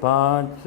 5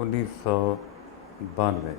1992।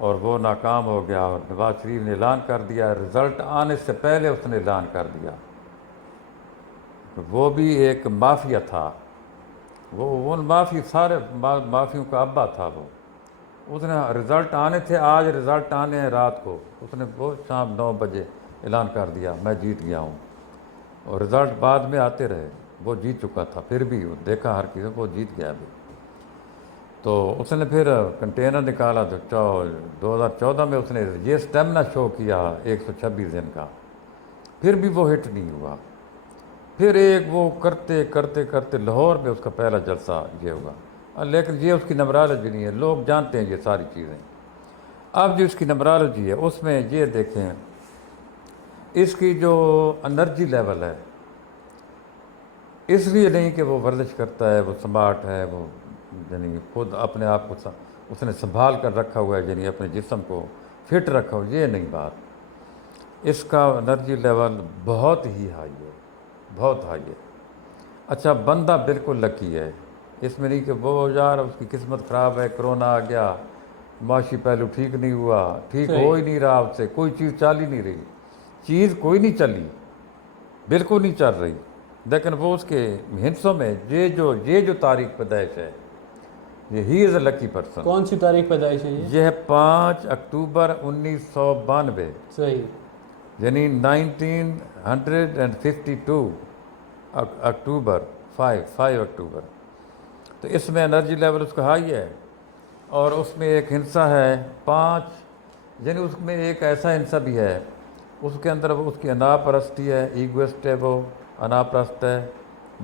اور وہ ناکام ہو گیا، اور نواز شریف نے اعلان کر دیا، رزلٹ آنے سے پہلے اس نے اعلان کر دیا۔ وہ بھی ایک مافیا تھا، وہ مافی سارے مافیوں کا ابا تھا وہ۔ اس نے رزلٹ آنے تھے، آج رزلٹ آنے ہیں رات کو، اس نے وہ شام 9 بجے اعلان کر دیا میں جیت گیا ہوں، اور رزلٹ بعد میں آتے رہے، وہ جیت چکا تھا، پھر بھی دیکھا ہر کسی کو، وہ جیت گیا بھی۔ تو اس نے پھر کنٹینر نکالا، تو 2014 میں اس نے یہ اسٹیمنا شو کیا 126 دن کا، پھر بھی وہ ہٹ نہیں ہوا۔ پھر ایک وہ کرتے کرتے کرتے لاہور میں اس کا پہلا جلسہ یہ ہوگا، لیکن یہ اس کی نمرالوجی نہیں ہے، لوگ جانتے ہیں یہ ساری چیزیں۔ اب جو اس کی نمرالوجی ہے اس میں یہ دیکھیں، اس کی جو انرجی لیول ہے، اس لیے نہیں کہ وہ ورزش کرتا ہے، وہ سمارٹ ہے، وہ یعنی خود اپنے آپ کو اس نے سنبھال کر رکھا ہوا ہے، یعنی اپنے جسم کو فٹ رکھا ہوا، یہ نہیں بات۔ اس کا انرجی لیول بہت ہی ہائی ہے، بہت ہائی ہے۔ اچھا، بندہ بالکل لکی ہے، اس میں نہیں کہ وہ یار اس کی قسمت خراب ہے، کرونا آ گیا، معاشی پہلو ٹھیک نہیں ہوا، ٹھیک ہو ہی نہیں رہا، اس سے کوئی چیز چل ہی نہیں رہی، چیز کوئی نہیں چلی، بالکل نہیں چل رہی، لیکن وہ اس کے ہندسوں میں یہ جو تاریخ پیدائش ہے، یہ ہی از اے لکی پرسن۔ کون سی تاریخ پیدائش ہے یہ؟ ہے 5 اکتوبر 1992، صحیح، یعنی 1952 اکتوبر، 5 اکتوبر۔ تو اس میں انرجی لیول اس کا ہائی ہے، اور اس میں ایک ہنسا ہے 5، یعنی اس میں ایک ایسا ہنسا بھی ہے، اس کے اندر اس کی انا پرستی ہے، ایگوسٹ ہے، وہ انا پرست ہے،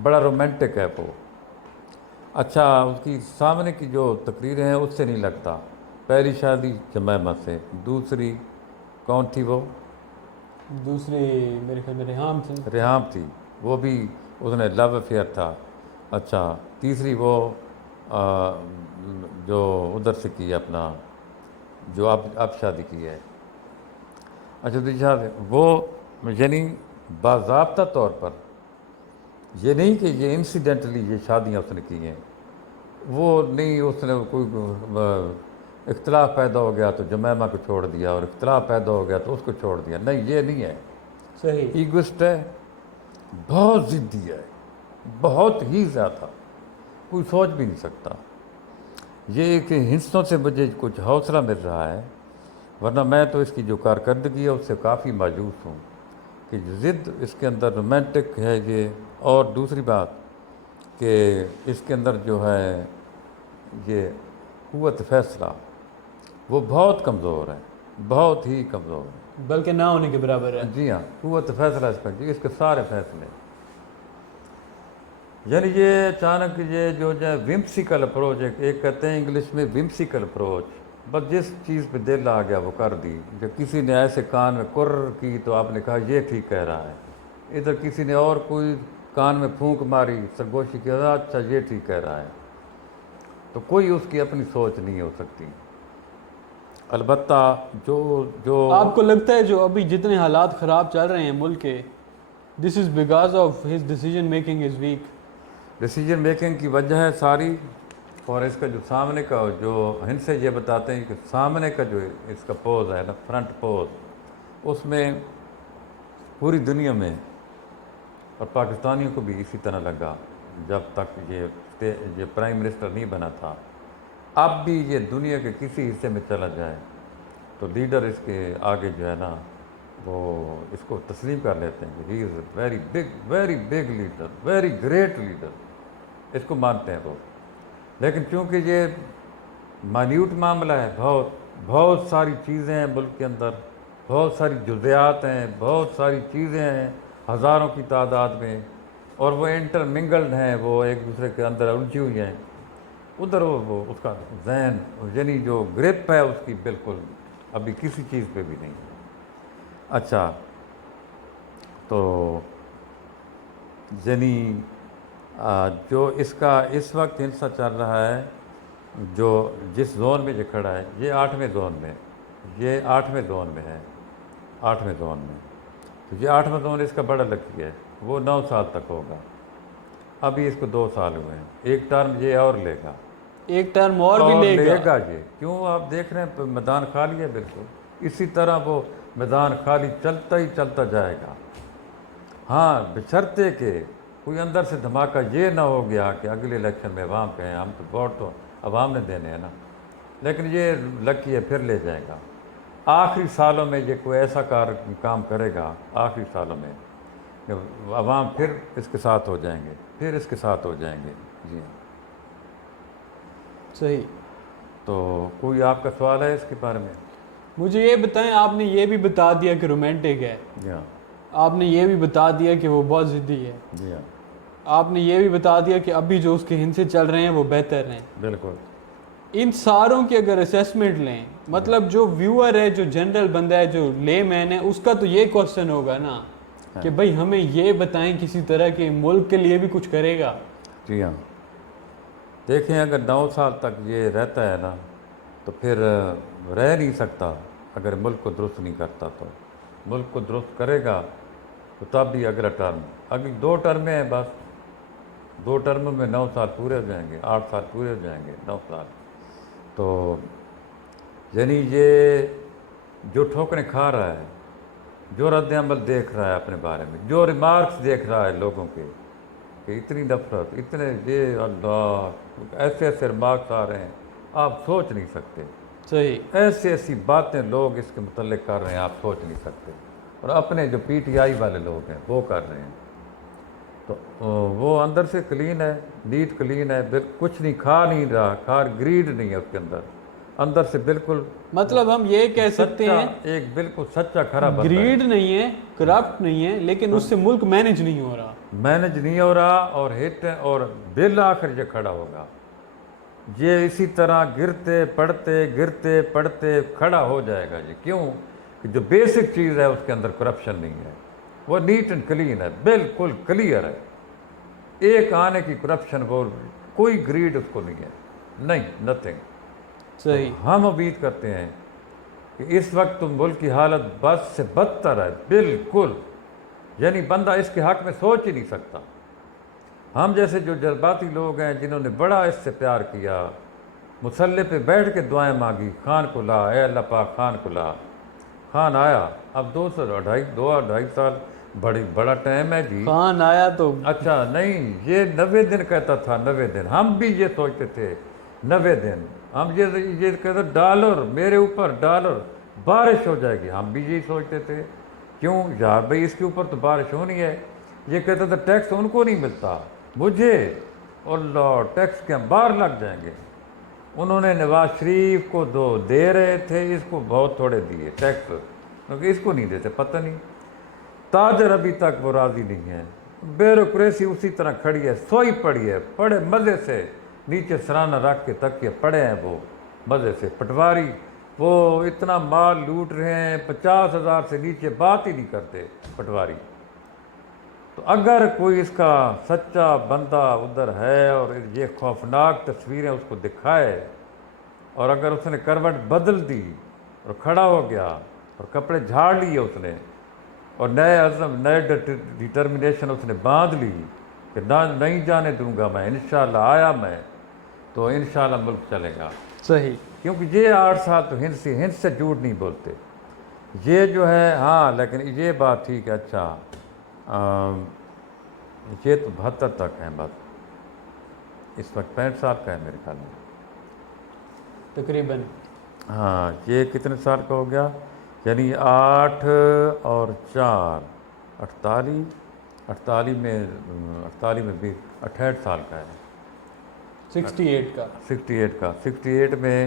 بڑا رومانٹک ہے وہ۔ اچھا، اس کی سامنے کی جو تقریریں ہیں اس سے نہیں لگتا۔ پہلی شادی جمیمہ سے، دوسری کون تھی وہ؟ دوسری میرے خیال میں ریحام تھی۔ ریحام تھی، وہ بھی اس نے لو افیئر تھا۔ اچھا، تیسری وہ جو ادھر سے کی ہے اپنا، جو اب شادی کی ہے۔ اچھا، دوسری شادی وہ یعنی باضابطہ طور پر، یہ نہیں کہ یہ انسیڈنٹلی یہ شادیاں اس نے کی ہیں، وہ نہیں اس نے کوئی اختلاف پیدا ہو گیا تو جمیمہ کو چھوڑ دیا، اور اختلاف پیدا ہو گیا تو اس کو چھوڑ دیا، نہیں، یہ نہیں ہے۔ صحیح، ایگوسٹ ہے، بہت ضدی ہے، بہت ہی زیادہ، کوئی سوچ بھی نہیں سکتا۔ یہ کہ ہنسوں سے مجھے کچھ حوصلہ مل رہا ہے، ورنہ میں تو اس کی جو کارکردگی ہے اس سے کافی مایوس ہوں، کہ ضد اس کے اندر رومانٹک ہے یہ، اور دوسری بات کہ اس کے اندر جو ہے یہ قوت فیصلہ وہ بہت کمزور ہے، بہت ہی کمزور ہے۔ بلکہ نہ ہونے کے برابر ہے۔ جی ہاں، قوت فیصلہ اس کے سارے فیصلے، یعنی یہ اچانک یہ جو ہے ومسیکل اپروچ ہے، ایک کہتے ہیں انگلش میں ومسیکل اپروچ، بس جس چیز پہ دل آ گیا وہ کر دی۔ جب کسی نے ایسے کان میں کر کی تو آپ نے کہا یہ ٹھیک کہہ رہا ہے، ادھر کسی نے اور کوئی کان میں پھونک ماری، سرگوشی کی، اچھا یہ ٹھیک کہہ رہا ہے، تو کوئی اس کی اپنی سوچ نہیں ہو سکتی۔ البتہ جو آپ کو لگتا ہے جو ابھی جتنے حالات خراب چل رہے ہیں ملک کے، this is because of his decision making is weak? Decision making کی وجہ ہے ساری، اور اس کا جو سامنے کا جو ہن سے یہ بتاتے ہیں کہ سامنے کا جو اس کا پوز ہے نا، فرنٹ پوز، اس میں پوری دنیا میں اور پاکستانیوں کو بھی اسی طرح لگا جب تک یہ پرائم منسٹر نہیں بنا تھا۔ اب بھی یہ دنیا کے کسی حصے میں چلا جائے تو لیڈر اس کے آگے جو ہے نا وہ اس کو تسلیم کر لیتے ہیں کہ he is a very big leader, very great leader, اس کو مانتے ہیں وہ۔ لیکن چونکہ یہ مائنیوٹ معاملہ ہے، بہت ساری چیزیں ہیں ملک کے اندر، بہت ساری جزیات ہیں، بہت ساری چیزیں ہیں ہزاروں کی تعداد میں، اور وہ انٹر منگلڈ ہیں، وہ ایک دوسرے کے اندر الجھی ہوئی ہیں، ادھر وہ اس کا ذہن یعنی جو گرپ ہے اس کی بالکل ابھی کسی چیز پہ بھی نہیں۔ اچھا، تو یعنی جو اس کا اس وقت ہنسا چل رہا ہے، جو جس زون میں یہ کھڑا ہے، یہ 8ویں زون میں، یہ 8ویں زون میں ہے، 8ویں زون میں، تو یہ 8واں زون اس کا بڑا لکی ہے، وہ 9 سال تک ہوگا، ابھی اس کو 2 سال ہوئے ہیں، ایک ٹرم یہ اور لے گا، ایک ٹرم اور بھی لے گا یہ کیوں آپ دیکھ رہے ہیں میدان خالی ہے بالکل اسی طرح وہ میدان خالی چلتا ہی چلتا جائے گا. ہاں بشرطے کہ کوئی اندر سے دھماکہ یہ نہ ہو گیا کہ اگلے الیکشن میں عوام کہیں ہم تو ووٹ تو عوام نے دینے ہیں نا. لیکن یہ لکی ہے پھر لے جائے گا. آخری سالوں میں یہ کوئی ایسا کام کرے گا آخری سالوں میں کہ عوام پھر اس کے ساتھ ہو جائیں گے پھر اس کے ساتھ ہو جائیں گے. جی ہاں صحیح. تو کوئی آپ کا سوال ہے اس کے بارے میں؟ مجھے یہ بتائیں آپ نے یہ بھی بتا دیا کہ رومانٹک ہے. جی ہاں. آپ نے یہ بھی بتا دیا کہ وہ بہت ضدی ہے. جی ہاں. آپ نے یہ بھی بتا دیا کہ ابھی جو اس کے ہندسے چل رہے ہیں وہ بہتر ہیں. بالکل. ان ساروں کی اگر اسیسمنٹ لیں مطلب جو ویور ہے جو جنرل بندہ ہے جو لے مین ہے اس کا تو یہ کوشچن ہوگا نا کہ بھائی ہمیں یہ بتائیں کسی طرح کہ ملک کے لیے بھی کچھ کرے گا. جی ہاں. دیکھیں اگر 9 سال تک یہ رہتا ہے نا تو پھر رہ نہیں سکتا. اگر ملک کو درست نہیں کرتا تو ملک کو درست کرے گا تو تب بھی اگلا ٹرم اگلی 2 ٹرمیں ہیں بس. 2 ٹرموں میں 9 سال پورے ہو جائیں گے 8 سال پورے ہو جائیں گے 9 سال. تو یعنی یہ جو ٹھوکریں کھا رہا ہے جو رد عمل دیکھ رہا ہے اپنے بارے میں جو ریمارکس دیکھ رہا ہے لوگوں کے کہ اتنی نفرت اتنے یہ اللہ ایسے ایسے ریمارکس آ رہے ہیں آپ سوچ نہیں سکتے. صحیح. ایسی باتیں لوگ اس کے متعلق کر رہے ہیں آپ سوچ نہیں سکتے. اور اپنے جو پی ٹی آئی والے لوگ ہیں وہ کر رہے ہیں. تو وہ اندر سے کلین ہے نیٹ کلین ہے کچھ نہیں کھا نہیں رہا گریڈ نہیں ہے اس کے اندر سے بالکل مطلب ہم یہ کہہ سکتے ہیں ایک بالکل سچا کھرا بندہ گریڈ نہیں ہے کرپٹ نہیں ہے لیکن اس سے ملک مینج نہیں ہو رہا اور ہٹ اور بالآخر یہ کھڑا ہوگا. یہ اسی طرح گرتے پڑتے کھڑا ہو جائے گا. یہ کیوں کہ جو بیسک چیز ہے اس کے اندر کرپشن نہیں ہے وہ نیٹ اینڈ کلین ہے بالکل کلیئر ہے. ایک آنے کی کرپشن وہ کوئی گریڈ اس کو نہیں ہے نہیں نتھنگ. صحیح. ہم امید کرتے ہیں کہ اس وقت تو ملک کی حالت بد سے بدتر ہے بالکل. یعنی بندہ اس کے حق میں سوچ ہی نہیں سکتا. ہم جیسے جو جذباتی لوگ ہیں جنہوں نے بڑا اس سے پیار کیا مسلح پہ بیٹھ کے دعائیں مانگی خان کو لا اے اللہ پاک خان کو لا. خان آیا اب 2 2.5 سال بڑا ٹائم ہے جی. خان آیا تو اچھا نہیں یہ 90 دن کہتا تھا 90 دن ہم بھی یہ سوچتے تھے 90 دن ہم یہ کہتے ڈالر میرے اوپر ڈالر بارش ہو جائے گی ہم بھی یہی سوچتے تھے. کیوں یار بھائی اس کے اوپر تو بارش ہونی ہے. یہ کہتا تھا ٹیکس ان کو نہیں ملتا مجھے اللہ ٹیکس کے باہر لگ جائیں گے. انہوں نے نواز شریف کو 2 دے رہے تھے اس کو بہت تھوڑے دیے ٹیکس کیونکہ اس کو نہیں دیتے پتہ نہیں. تاجر ابھی تک وہ راضی نہیں ہے. بیوروکریسی اسی طرح کھڑی ہے سوئی پڑی ہے پڑے مزے سے نیچے سرانہ رکھ کے تکیے پڑے ہیں وہ مزے سے. پٹواری وہ اتنا مال لوٹ رہے ہیں 50,000 سے نیچے بات ہی نہیں کرتے پٹواری. تو اگر کوئی اس کا سچا بندہ ادھر ہے اور یہ خوفناک تصویریں اس کو دکھائے اور اگر اس نے کروٹ بدل دی اور کھڑا ہو گیا اور کپڑے جھاڑ لیے اس نے اور نئے عزم نئے ڈٹرمنیشن اس نے باندھ لی کہ نہیں جانے دوں گا میں انشاءاللہ آیا میں تو انشاءاللہ ملک چلے گا. صحیح. کیونکہ یہ 8 سال تو ہند سے جھوٹ نہیں بولتے. یہ جو ہے ہاں لیکن یہ بات ٹھیک ہے. اچھا یہ تو 72 تک ہیں بس اس وقت 65 سال کا ہے میرے خیال میں تقریباً. ہاں یہ کتنے سال کا ہو گیا یعنی 8 اور 4 48 میں بھی 68 سال کا ہے 68 کا 68 میں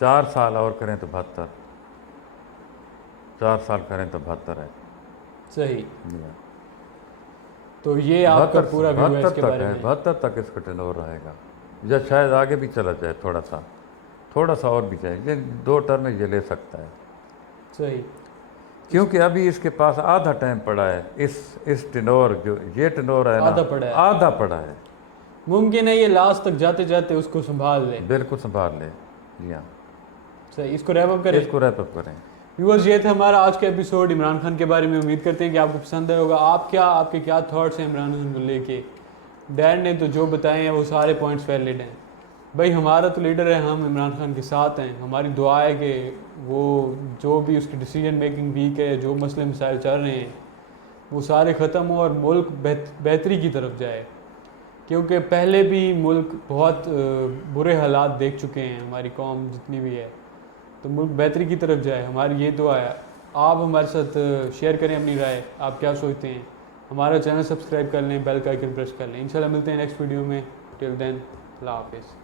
4 سال اور کریں تو 72 4 سال کریں تو 72 ہے. صحیح. تو یہ آپ کا پورا ویو ہے اس کے بارے میں 72 تک اس کا ٹرنور رہے گا یا شاید آگے بھی چلا جائے تھوڑا سا اور بھی جائے. یہ 2 ٹرم یہ لے سکتا ہے. صحیح. کیونکہ ابھی اس کے پاس آدھا ٹائم پڑا ہے اس ٹنور جو یہ ٹنور ہے آدھا پڑا ہے. ممکن ہے یہ لاسٹ تک جاتے جاتے اس کو سنبھال لے. بالکل سنبھال لے. جی ہاں صحیح. اس کو ریپ اپ کریں. ویورز یہ تھا ہمارا آج کا ایپیسوڈ عمران خان کے بارے میں. امید کرتے ہیں کہ آپ کو پسند آیا ہوگا. آپ کے کیا تھاٹس ہیں عمران خان کو لے کے. ڈیڈ نے تو جو بتائے ہیں وہ سارے پوائنٹس ویلڈ ہیں. بھائی ہمارا تو لیڈر ہے, ہم عمران خان کے ساتھ ہیں. ہماری دعا ہے کہ وہ جو بھی اس کی ڈیسیجن میکنگ ویک ہے, جو مسئلے مسائل چل رہے ہیں وہ سارے ختم ہوں اور ملک بہتری کی طرف جائے, کیونکہ پہلے بھی ملک بہت برے حالات دیکھ چکے ہیں, ہماری قوم جتنی بھی ہے, تو ملک بہتری کی طرف جائے. ہماری یہ دعا ہے. آپ ہمارے ساتھ شیئر کریں اپنی رائے, آپ کیا سوچتے ہیں. ہمارا چینل سبسکرائب کر لیں, بیل کا آئیکن پریس کر لیں. انشاءاللہ ملتے ہیں نیکسٹ ویڈیو میں. ٹل دین اللہ حافظ.